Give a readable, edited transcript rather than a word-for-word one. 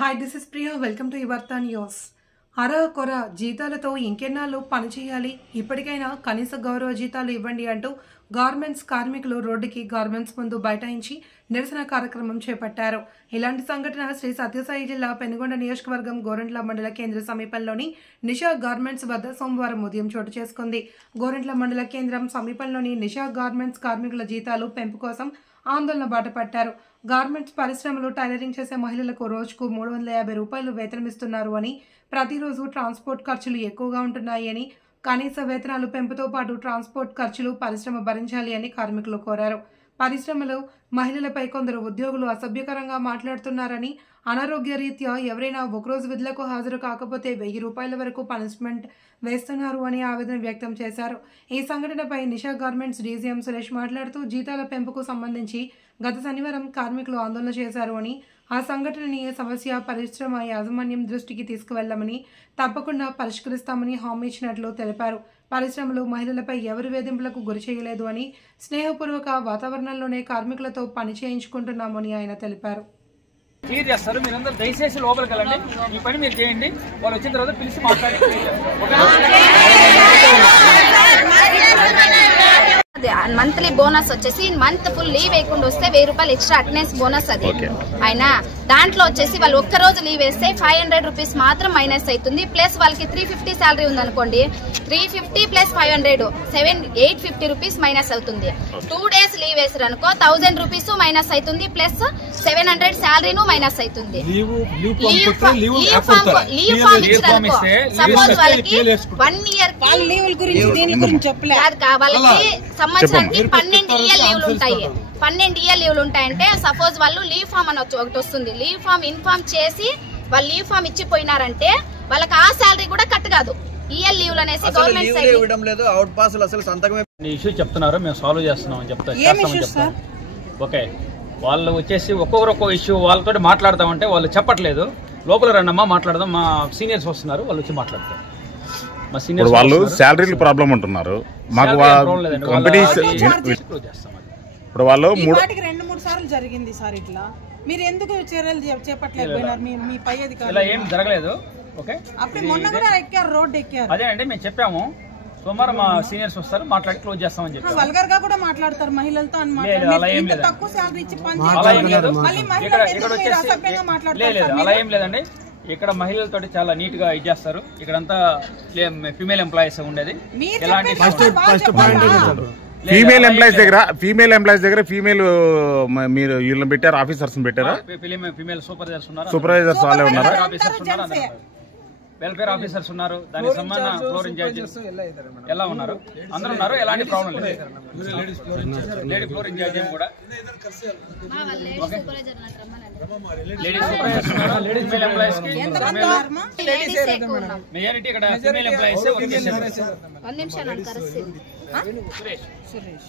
Hi this is Priya welcome to Yuvartha news. అర కొర జీతాలతో ఇంకెన్నాళ్ళు పనిచేయాలి, ఇప్పటికైనా కనీస గౌరవ జీతాలు ఇవ్వండి అంటూ గార్మెంట్స్ కార్మికులు రోడ్డుకి గార్మెంట్స్ ముందు బైఠాయించి నిరసన కార్యక్రమం చేపట్టారు. ఇలాంటి సంఘటన శ్రీ సత్యసాయి జిల్లా పెనుగొండ నియోజకవర్గం గోరంట్ల మండల కేంద్ర సమీపంలోని నిషా గార్మెంట్స్ వద్ద సోమవారం ఉదయం చోటు చేసుకుంది. గోరంట్ల మండల కేంద్రం సమీపంలోని నిషా గార్మెంట్స్ కార్మికుల జీతాలు పెంపు కోసం ఆందోళన బాటపట్టారు. గార్మెంట్స్ పరిశ్రమలో టైలరింగ్ చేసే మహిళలకు రోజుకు 350 రూపాయలు వేతనం ఇస్తున్నారు అని, ప్రతిరోజు ట్రాన్స్పోర్ట్ ఖర్చులు ఎక్కువగా ఉంటున్నాయి అని, కనీస వేతనాలు పెంపుతో పాటు ట్రాన్స్పోర్ట్ ఖర్చులు పరిశ్రమ భరించాలి అని కార్మికులు కోరారు. పరిశ్రమలో మహిళలపై కొందరు ఉద్యోగులు అసభ్యకరంగా మాట్లాడుతున్నారని, అనారోగ్య రీత్యా ఎవరైనా ఒకరోజు విధులకు హాజరు కాకపోతే 1000 రూపాయల వరకు పనిష్మెంట్ వేస్తున్నారు అని ఆవేదన వ్యక్తం చేశారు. ఈ సంఘటనపై నిషా గార్మెంట్స్ డీజీఎం సురేష్ మాట్లాడుతూ జీతాల పెంపుకు సంబంధించి గత శనివారం కార్మికులు ఆందోళన చేశారు అని, ఆ సంఘటనని సమస్య పరిశ్రమ యాజమాన్యం దృష్టికి తీసుకువెళ్లామని, తప్పకుండా పరిష్కరిస్తామని హామీ ఇచ్చినట్లు తెలిపారు. పరిశ్రమలు మహిళలపై ఎవరు వేధింపులకు గురి చేయలేదు అని, స్నేహపూర్వక వాతావరణంలోనే కార్మికులతో పని చేయించుకుంటున్నామని ఆయన తెలిపారు. క్లియర్ చేస్తారు. మీరందరూ దయచేసి లోపలికి వెళ్ళండి, ఈ పని మీరు చేయండి. వాళ్ళు వచ్చిన తర్వాత పిలిచి మాట్లాడి మంత్లీ బోనస్ వచ్చేసి మంత్ ఫుల్ లీవ్ వేయకుండా వస్తే 1000 రూపాయలు ఎక్స్ట్రా అటెండెన్స్ బోనస్. అది అయినా దాంట్లో వచ్చేసి వాళ్ళు ఒక్కరోజు లీవ్ వేస్తే 500 రూపీస్ మాత్రం మైనస్ అవుతుంది. ప్లస్ వాళ్ళకి 350 శాలరీ ఉందనుకోండి, 350 ప్లస్ 500 850 రూపీస్ మైనస్ అవుతుంది. 2 డేస్ లీవ్ వేసారు అనుకో 1000 రూపీస్ మైనస్ అవుతుంది. ప్లస్ 700 శాలరీను మైనస్ అవుతుంది. లీవ్ ఫామ్ ఇచ్చిననుకో సపోజ్ వాళ్ళకి 1 ఇయర్ వాళ్ళకి సంవత్సరానికి 12 ఇయర్ లీవ్లు ఉంటాయి. 12 ఇయర్ లీవ్లు ఉంటాయంటే సపోజ్ వాళ్ళు లీవ్ ఫామ్ అని ఒకటి వస్తుంది. లీవ్ ఫామ్ ఇన్ఫార్మ్ చేసి వాళ్ళు లీవ్ ఫామ్ ఇచ్చిపోయినారంటే వాళ్ళకి ఆ శాలరీ కూడా కట్ కాదు. ఇయర్ లీవ్లు అనేసి గవర్నమెంట్ సైడ్ ఇష్యూ చెప్తున్నారు, మేము సాల్వ్ చేస్తున్నాం అని చెప్తాం. ఓకే, వాళ్ళు వచ్చేసి ఒక్కొక్క ఇష్యూ వాళ్ళతో మాట్లాడదామంటే వాళ్ళు చెప్పట్లేదు. లోపల రండమ్మా మాట్లాడదాం, మా సీనియర్స్ వస్తున్నారు, వాళ్ళు వచ్చి మాట్లాడతారు. వాళ్ళు శాలరీ ప్రాబ్లం అంటున్నారు. మాకు ఇప్పుడు వాళ్ళు 2-3 సార్లు జరిగింది సార్. ఇట్లా మీరు ఎందుకు చర్యలు చేపట్టలేకపోయినారు? మీ పై అధికారులు ఇలా ఏం జరగలేదు. ఓకే, అప్పుడు మొన్న కూడా ఎక్కారు, రోడ్డు ఎక్కారు. అదే అండి మేము చెప్పాము, సోమవారం మా సీనియర్స్ వస్తారు, మాట్లాడి క్లోజ్ చేస్తామని చెప్పి. వల్గర్ గా కూడా మాట్లాడతారు మహిళలతో అని తక్కువ శాలరీ ఇచ్చి పని అలా ఏం లేదు. ఇక్కడ వచ్చేసి అలా ఏం లేదండి. ఇక్కడ మహిళలతో చాలా నీట్ గా ఇది చేస్తారు. ఇక్కడంతా ఫీమేల్ ఎంప్లాయీస్ ఉండేది. ఎలాంటి ఫీమేల్ ఎంప్లాయీస్ దగ్గర ఫీమేల్ మీరు వీళ్ళని పెట్టారు, ఆఫీసర్స్ పెట్టారా? ఫీమేల్ సూపర్వైజర్స్ వాళ్ళే ఉన్నారు, ఆఫీసర్స్ ఉన్నారు, వెల్ఫేర్ ఆఫీసర్స్ ఉన్నారు, దానికి సంబంధించిన ఫ్లోర్ ఇన్ఛార్జెస్ ఎలా ఉన్నారు, అందరూ ఉన్నారు. ఎలాంటి ప్రాబ్లం లేదు. లేడీ ఫ్లోర్ ఇన్ఛార్జ్ కూడా లేడీస్ సూపర్వైజర్స్ ఉన్నారు. లేడీస్ ఫీమేల్ ఎంప్లాయీస్ కి మెజారిటీ ఇక్కడ ఫీమేల్ ఎంప్లాయీస్ వర్క్ చేశారు. సురేష్